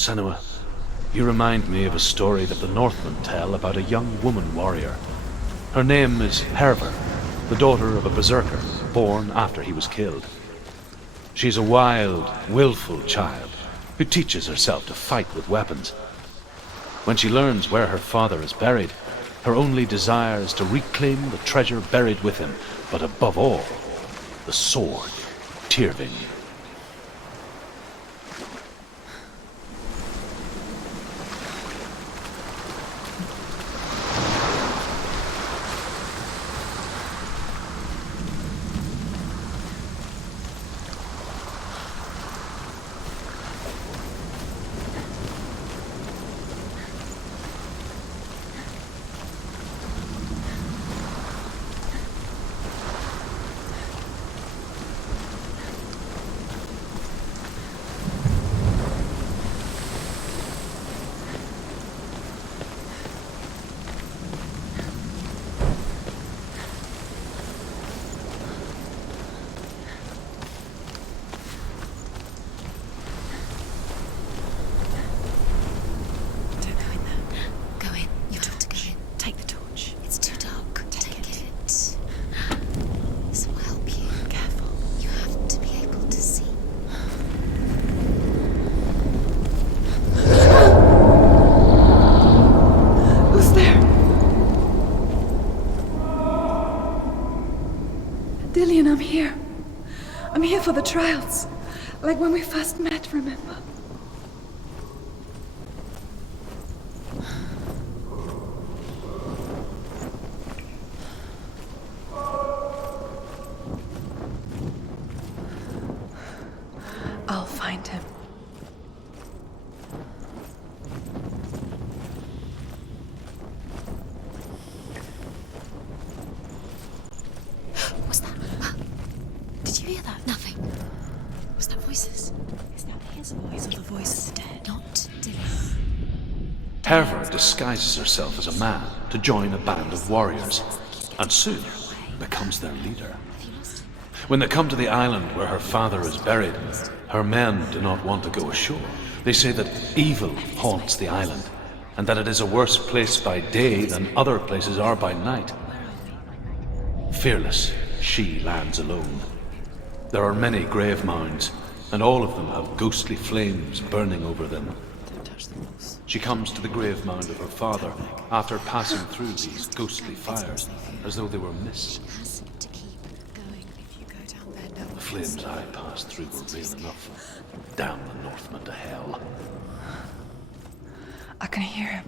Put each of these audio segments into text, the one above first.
Senua, you remind me of a story that the Northmen tell about a young woman warrior. Her name is Hervor, the daughter of a berserker, born after he was killed. She's a wild, willful child who teaches herself to fight with weapons. When she learns where her father is buried, her only desire is to reclaim the treasure buried with him, but above all, the sword, Tyrving. I'm here for the trials, like when we first met, remember? I'll find him. What's that? Did you hear that? Nothing. Was that voices? Is that his voice or the voice of the dead? Not Dylan. Hervor disguises herself as a man to join a band of warriors, and soon becomes their leader. When they come to the island where her father is buried, her men do not want to go ashore. They say that evil haunts the island, and that it is a worse place by day than other places are by night. Fearless, she lands alone. There are many grave mounds, and all of them have ghostly flames burning over them. She comes to the grave mound of her father after passing through these ghostly fires, as though they were mist. The flames I passed through were real enough. Damn the Northmen to hell. I can hear him.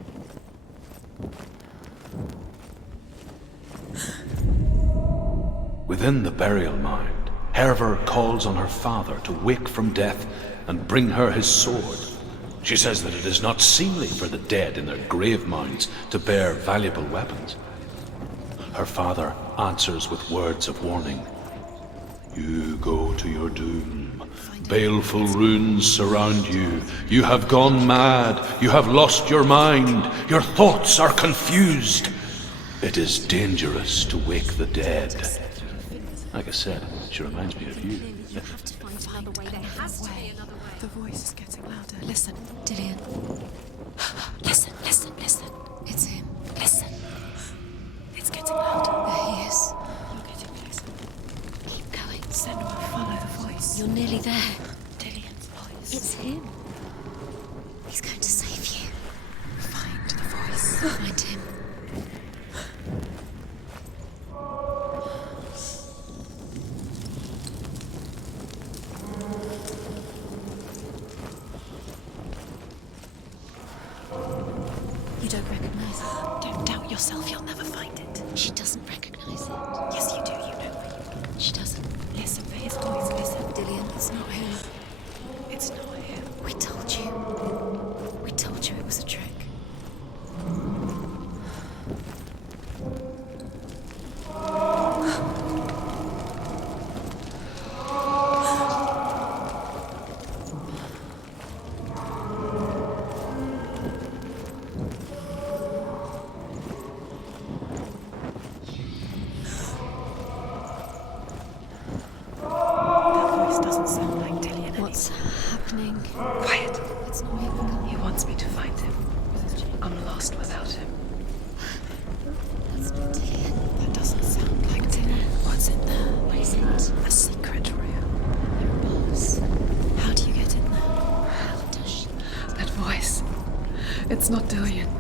Within the burial mound, Hervor calls on her father to wake from death and bring her his sword. She says that it is not seemly for the dead in their grave mounds to bear valuable weapons. Her father answers with words of warning. You go to your doom. Baleful runes surround you. You have gone mad. You have lost your mind. Your thoughts are confused. It is dangerous to wake the dead. Like I said, she reminds me of you. The voice is getting louder. Listen. Dillian. Listen, listen, listen. It's him. Listen. It's getting louder. There he is. You're getting closer. Keep going. Senua, follow the voice. You're nearly there. Dillian's voice. It's him. He's going to save you. Find the voice. Find him. You don't recognize it. Don't doubt yourself, you'll never find it. She doesn't recognize it. Yes, you do, you know. She doesn't. Listen for his voice, listen. Dillian, it's not him. It's not him. We told you. We told you it was a trick. wants me to find him. I'm lost without him. That's not Dillion. That doesn't sound like Dillion. What's in there? What is it? A secret room. There are bars. How do you get in there? How does she? That voice. It's not Dillion.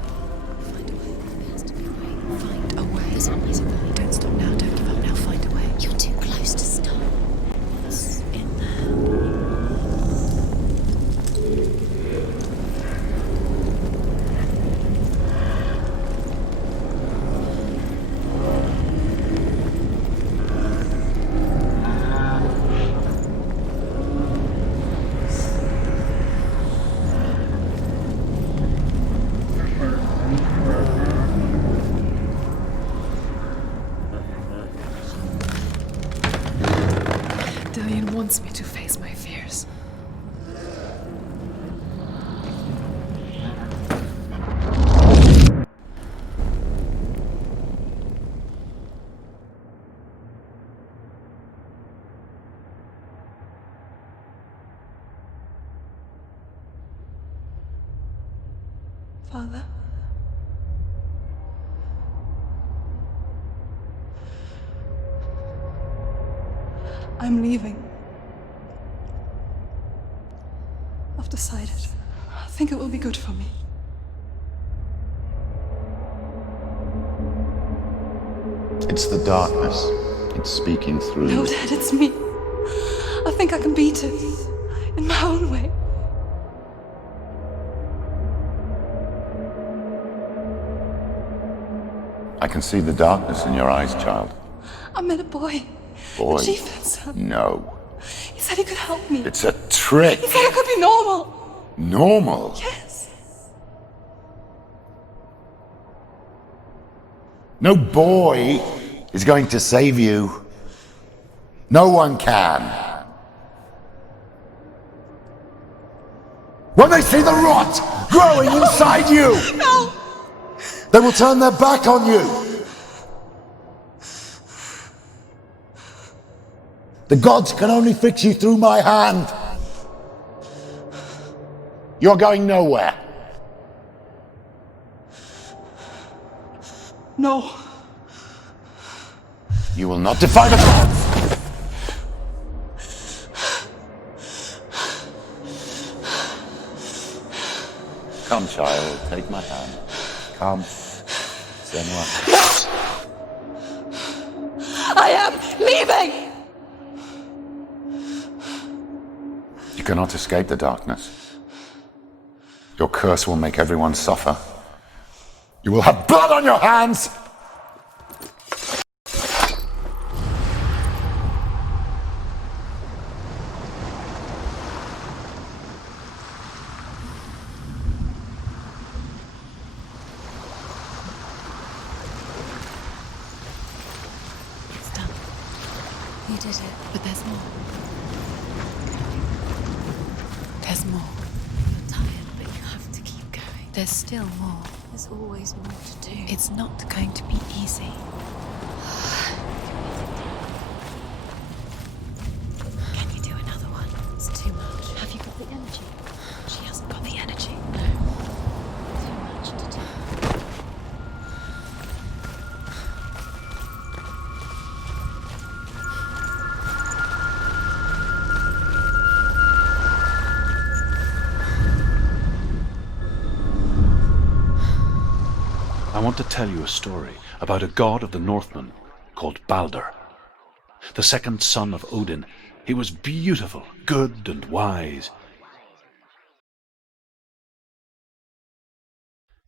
Find a way. There has to be a way. Find a way. There's always a way. Don't stop now. Don't give up now. Find a way. You're too close to stop. What's in there? Dillion wants me to face my fears. Father? I'm leaving. I've decided. I think it will be good for me. It's the darkness. It's speaking through No, you. Dad, it's me. I think I can beat it. In my own way. I can see the darkness in your eyes, child. I met a boy. Boy. The chieftain's son. No. He said he could help me. It's a trick. He said I could be normal. Normal. Yes. No boy is going to save you. No one can. When they see the rot growing inside you, No! they will turn their back on you. The gods can only fix you through my hand. You're going nowhere. No. You will not defy the gods. Come, child, take my hand. Come, Senua. I am leaving! You cannot escape the darkness. Your curse will make everyone suffer. You will have blood on your hands! It's done. You did it, but there's more. There's more. You're tired, but you have to keep going. There's still more. There's always more to do. It's not going to be easy. Can you do another one? It's too much. Have you got the energy? She hasn't got the energy. No. Too much to do. I want to tell you a story about a god of the Northmen called Balder. The second son of Odin. He was beautiful, good and wise.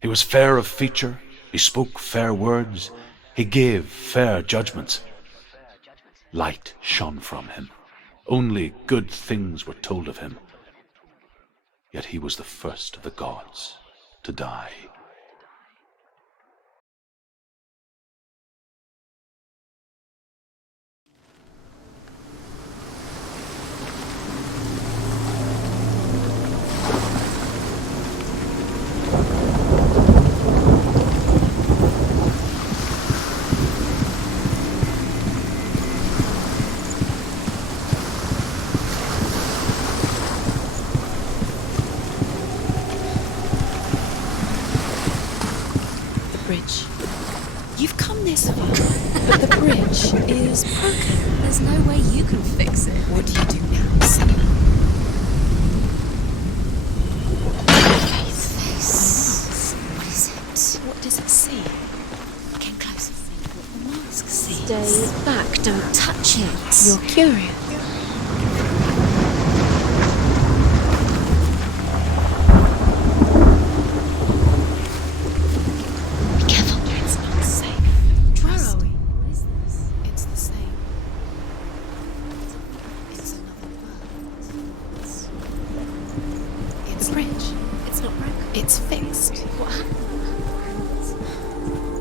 He was fair of feature, he spoke fair words, he gave fair judgments. Light shone from him. Only good things were told of him. Yet he was the first of the gods to die. gone this far, but the bridge is broken. There's no way you can fix it. What do you do now, Senua? Face. What is it? What does it see? Get closer. See what the mask sees. Stay back. Don't touch it. You're curious. Be careful. It's not safe. Where are we? What is this? It's the same. It's another world. It's The bridge. It's not broken. It's fixed. What happened?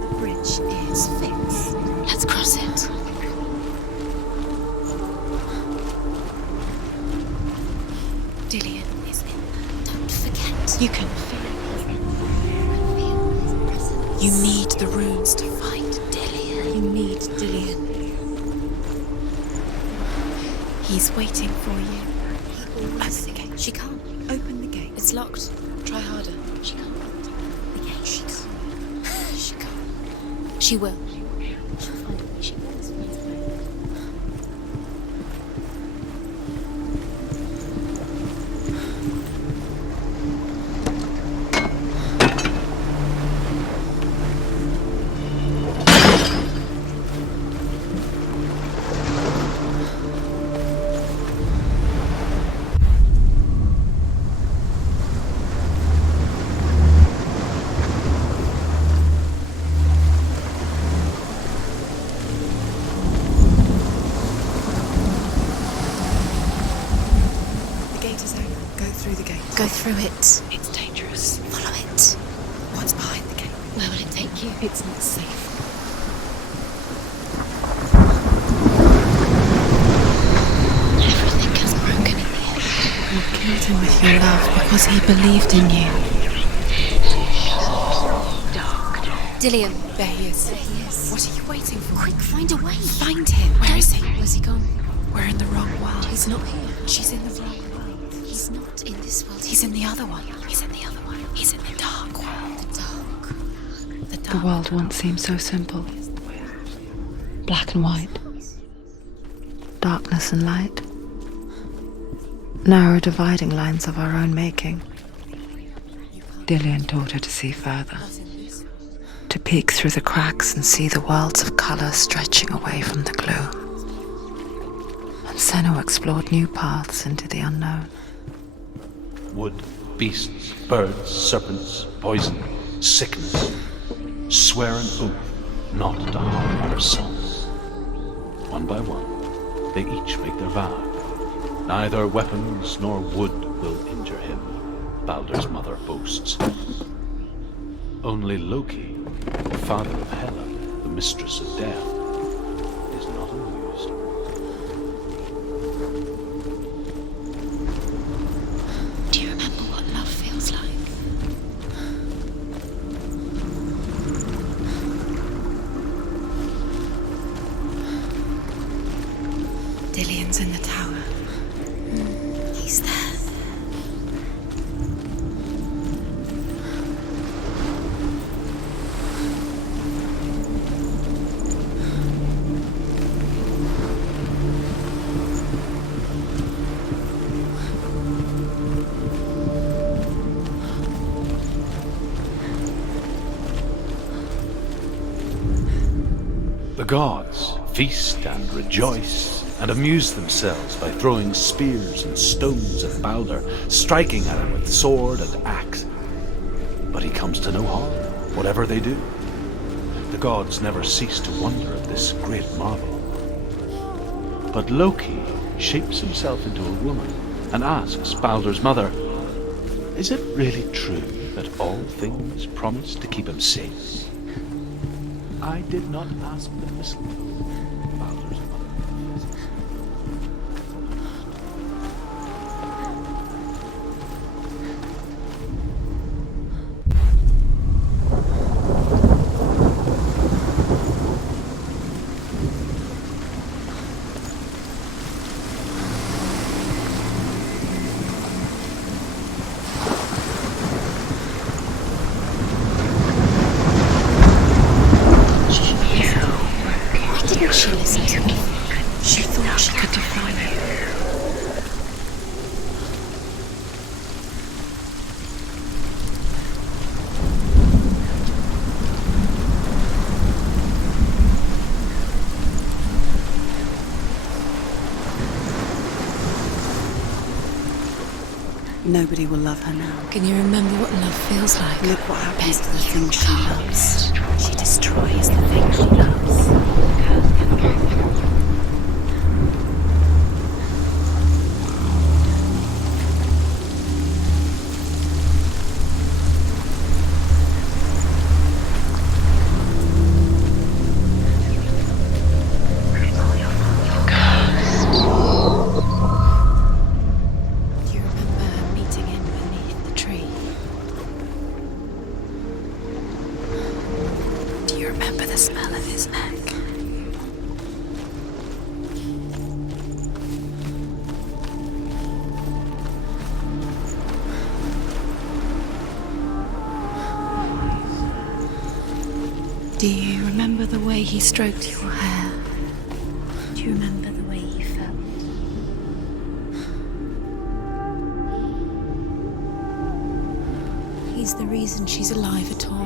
The bridge is fixed. Let's cross it. Dillion is in there. Don't forget. You can feel it. You need the runes to find Dillion. You need Dillion. He's waiting for you. Open the gate. She can't. Open the gate. It's locked. Try harder. She can't. The gate. She can't. She can't. She will. She'll find a way. She will. The gate is open. Go through the gate. Go through it. It's dangerous. Follow it. What's behind the gate? Where will it take you? It's not safe. Everything has broken in the end. You killed him with your love because he believed in you. Dillion. There he is. There he is. What are you waiting for? Quick, find a way. Find him. Where is he? Where's he gone? We're in the wrong world. He's not here. She's in the wrong world. He's not in this world. He's in the other one. He's in the other one. He's in the dark world. the dark. The dark. The world once seemed so simple. Black and white. Darkness and light. Narrow dividing lines of our own making. Dillion taught her to see further. To peek through the cracks and see the worlds of colour stretching away from the gloom. And Senua explored new paths into the unknown. Wood, beasts, birds, serpents, poison, sickness. Swear an oath not to harm her sons. One by one, they each make their vow. Neither weapons nor wood will injure him, Baldur's mother boasts. Only Loki, the father of Hela, the mistress of death, is not amused. Do you remember what love feels like? Dillion's in the tower. He's there. The gods feast and rejoice and amuse themselves by throwing spears and stones at Baldur, striking at him with sword and axe. But he comes to no harm, whatever they do. The gods never cease to wonder at this great marvel. But Loki shapes himself into a woman and asks Baldur's mother, "Is it really true that all things promise to keep him safe?" I did not ask the mistletoe, Baldur's mother. Nobody will love her now. Can you remember what love feels like? Look what happens to the things she loves. She destroys the things she loves. Do you remember meeting him beneath the tree? Do you remember the smell of his neck? Do you remember the way he stroked your hair? Do you remember the way he felt? He's the reason she's alive at all.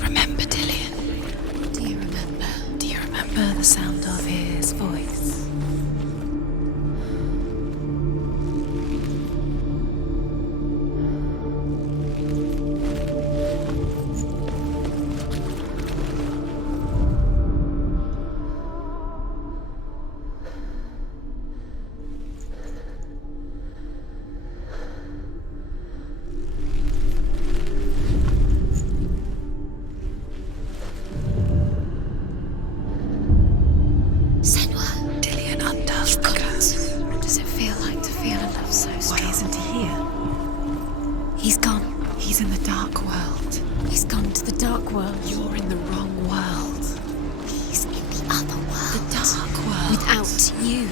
Remember Dillian? Do you remember? Do you remember the sound of his voice? Senua, Dillian undoes the curse. What does it feel like to feel a love so strong? Why isn't he here? He's gone. He's in the dark world. he's gone to the dark world. You're in the wrong world. He's in the other world. The dark world. Without you.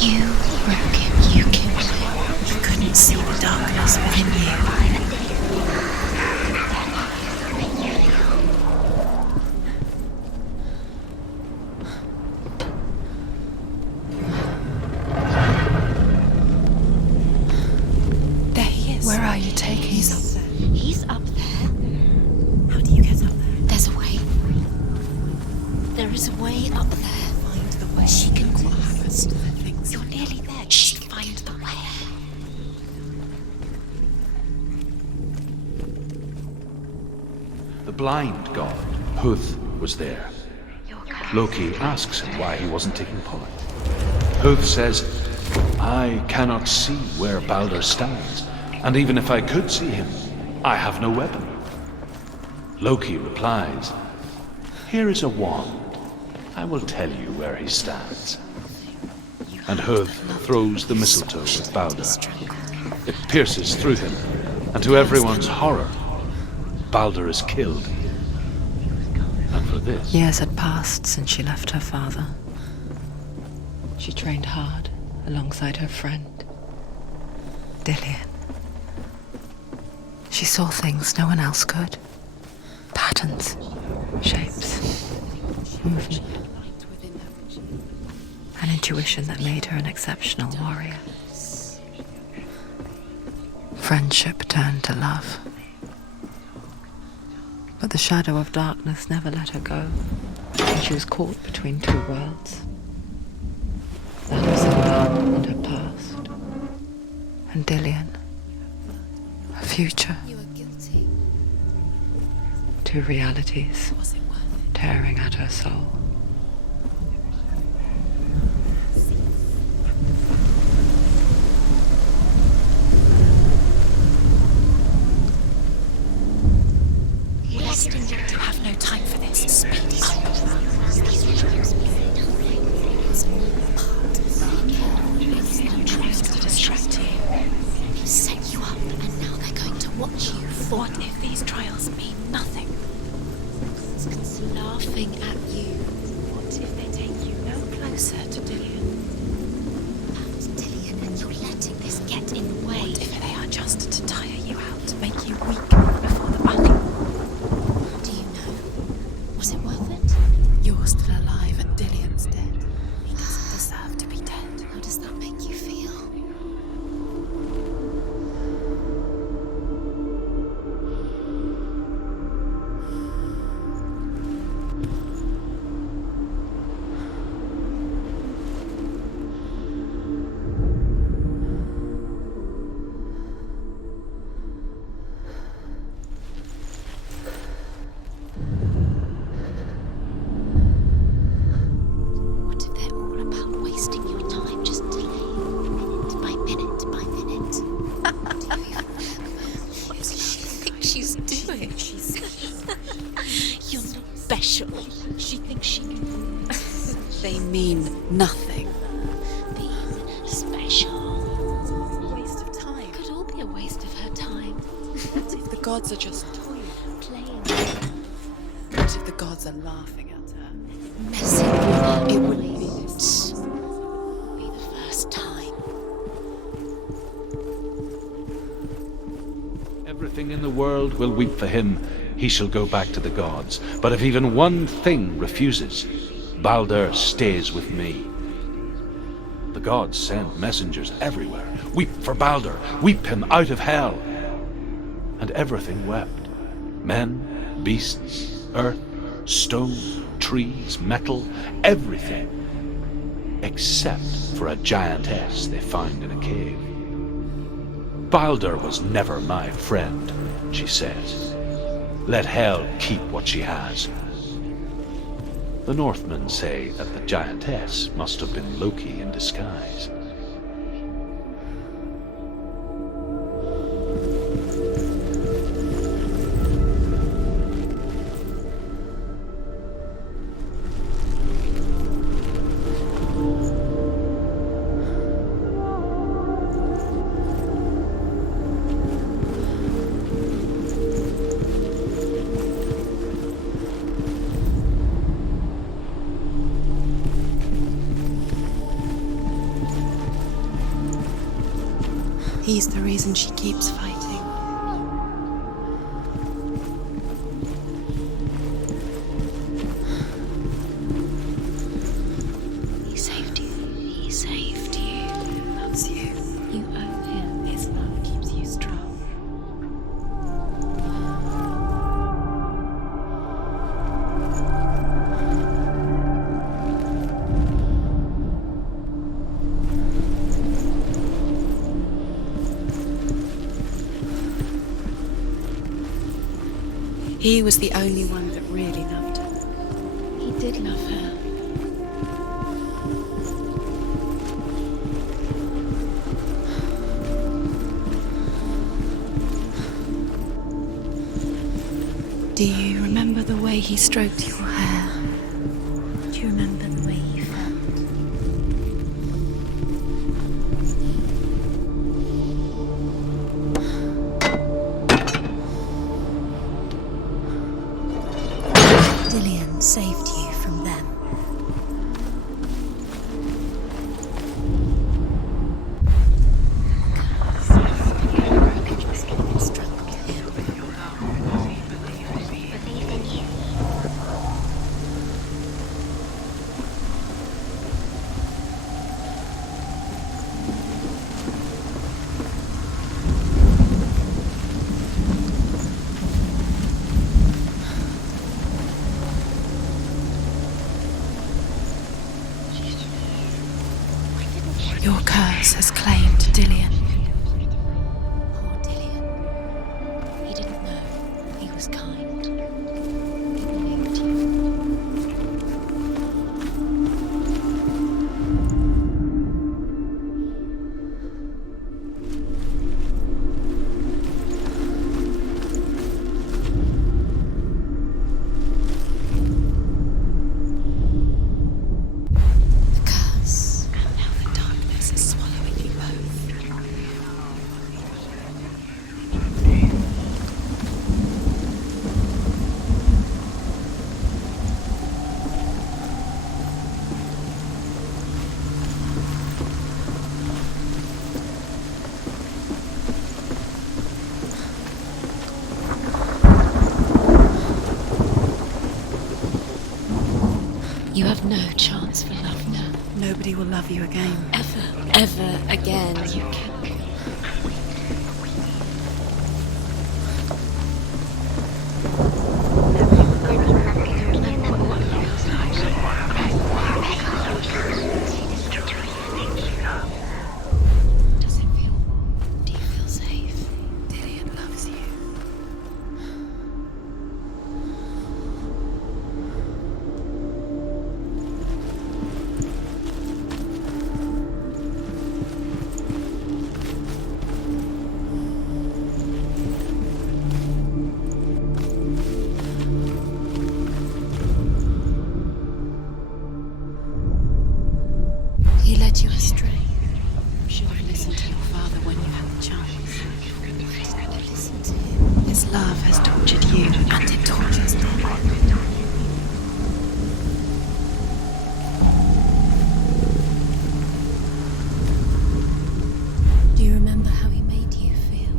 You broke him. You killed him. You couldn't see the darkness within you. There he is. Where are you taking him? He's up there. He's up there. How do you get up there? There's a way. There is a way up there. Find the way. She can What happens to the things? You're nearly there. She can find the way. The blind god, Huth, was there. Loki asks him why he wasn't taking part. Huth says, I cannot see where Baldur stands, and even if I could see him, I have no weapon. Loki replies, here is a wand. I will tell you where he stands. And Huth throws the mistletoe at Baldur. It pierces through him, and to everyone's horror, Baldur is killed. And for this, Years had passed since she left her father. She trained hard alongside her friend, Dillian. She saw things no one else could. Patterns, shapes, movement. And in intuition that made her an exceptional warrior. Friendship turned to love. But the shadow of darkness never let her go, and she was caught between two worlds. That of Senua'S and her past, and Dillion, her future. You are guilty. Two realities Was it worth it? tearing at her soul. You have no time for this. Speed up. It's no trials to distract you. Set you up, and now they're going to watch you. What if these trials mean nothing? It's laughing at you. What if they take you no closer to Dillion? And Dillion, and you're letting this get in the way. What if they are just to tire you out, to make you weak before the battle? Do you know? Was it worth it? You're still alive and Dillion's dead. He doesn't deserve to be dead. How does that make you feel? What if they're all about wasting your time, just minute by minute by minute? What does she think she's doing? You're not special. She thinks she can They mean nothing. be special. Waste of time. Could all be a waste of her time. What if the gods are just toying? Playing, What if the gods are laughing at her? messing with her. It wouldn't be Be the first time. Everything in the world will weep for him. He shall go back to the gods. But if even one thing refuses, Baldur stays with me. The gods send messengers everywhere. Weep for Baldur. Weep him out of hell. And everything wept. Men, beasts, earth, stone, trees, metal, everything. Except for a giantess they find in a cave. Baldur was never my friend, she says. Let hell keep what she has. The Northmen say that the giantess must have been Loki in disguise. He's the reason she keeps fighting. He saved you. He saved you. He loves you. You owe him. His love keeps you strong. He was the only one that really loved her. He did love her. Do you remember the way he stroked your hair? Do you remember the way he felt? Dillion saved you from them. Your curse has claimed Dillion. Poor Dillion. He didn't know. He was kind. He believed you. The curse. Now the darkness is swallowing you both. You have no chance for love now. Nobody will love you again. Ever again. Does it feel warm? Do you feel safe? Dillion loves you. He led you astray. You should have listened to your father when you had the chance. Why didn't you listen to him? His love has tortured you, and it tortures them. Do you remember how he made you feel?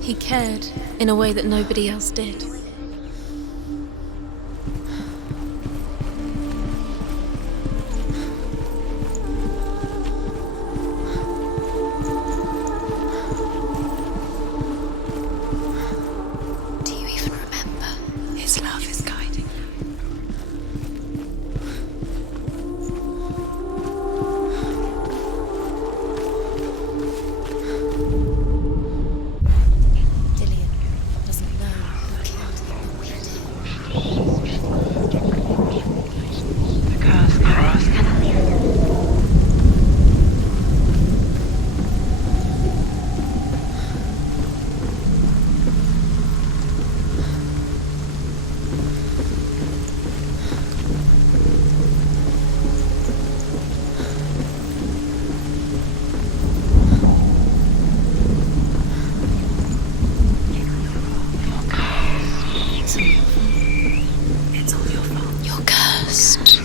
He cared in a way that nobody else did. Do you even remember? His love is guiding you. Dillion doesn't know who killed him, but we do. The curse crossed. It's all your fault. You're cursed.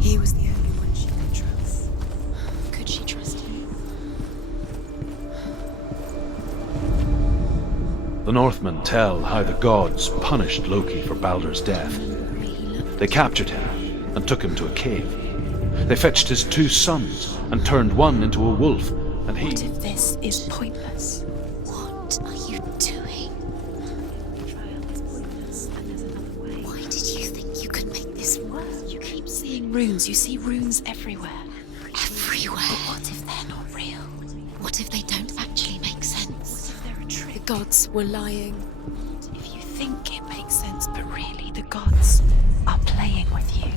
He was the only one she could trust. Could she trust him? The Northmen tell how the gods punished Loki for Baldur's death. They captured him and took him to a cave. They fetched his 2 sons and turned one into a wolf, and he... What if this is pointless? What are you doing? Why did you think you could make this work? You keep seeing runes. You see runes everywhere. everywhere. But what if they're not real? What if they don't actually make sense? What if they're a trick? The gods were lying. If you think it makes sense, but really the gods are playing with you.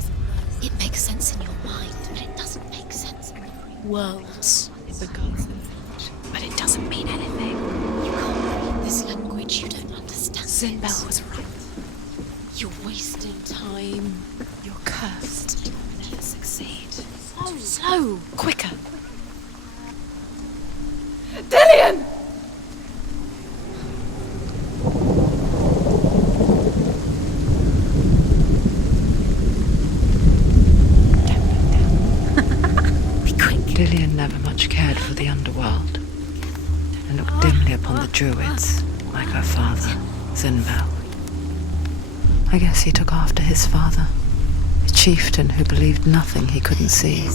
It makes sense in your mind, but it doesn't make sense in every world. The gods, but it doesn't mean anything. You can't read this language, you don't understand. Sinbel was right. You're wasting time. You're cursed. You'll never succeed. Oh, slow, quicker. Dillian! Dillian never much cared for the underworld and looked dimly upon the druids, like her father, Sinbel. I guess he took after his father, a chieftain who believed nothing he couldn't see,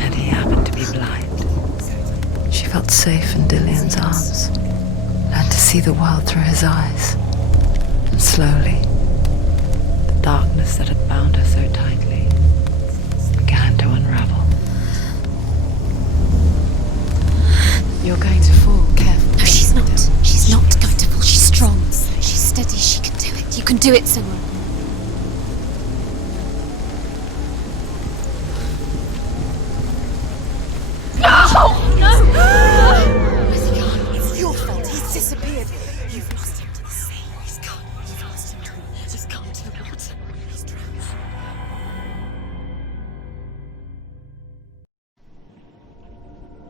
and he happened to be blind. She felt safe in Dillian's arms, learned to see the world through his eyes, and slowly, the darkness that had bound her so tightly began to unravel. You're going to fall, careful. No, she's not. She's not going to fall. She's strong. She's steady. She can do it. You can do it, Senua. Where's he gone? It's your fault. He's disappeared. You've lost him to the sea. He's gone. You've lost him to the water. He's drowned.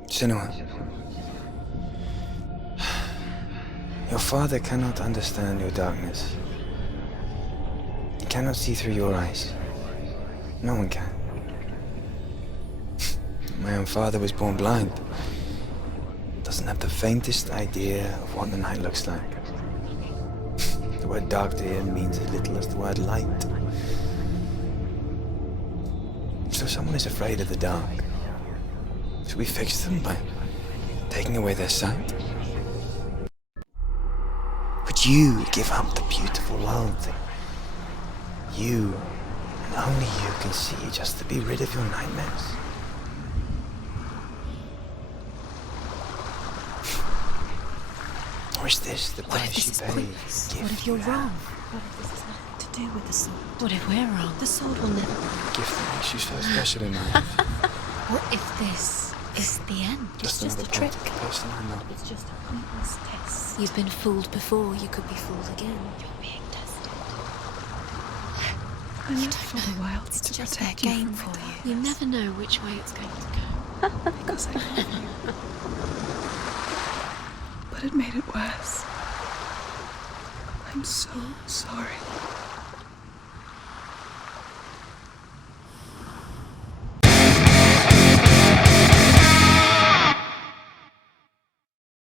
Senua. Your father cannot understand your darkness. He cannot see through your eyes. No one can. My own father was born blind. Doesn't have the faintest idea of what the night looks like. The word dark to him means as little as the word light. So someone is afraid of the dark. Should we fix them by taking away their sight? Would you give up the beautiful world that you, and only you, can see just to be rid of your nightmares? Or is this the What if price this you is pay? pointless? What if you're wrong? What if this has nothing to do with the sword? What if we're wrong? The sword will never work. Gift that makes you so special in my life. What if this is the end? Just it's just another a trick. part of the person I know. It's just a pointless test. You've been fooled before, you could be fooled again. You're being tested. I live for the wilds It's to just their protect you game from for my you. You never know which way it's going to go. because I love you. But it made it worse. I'm so sorry.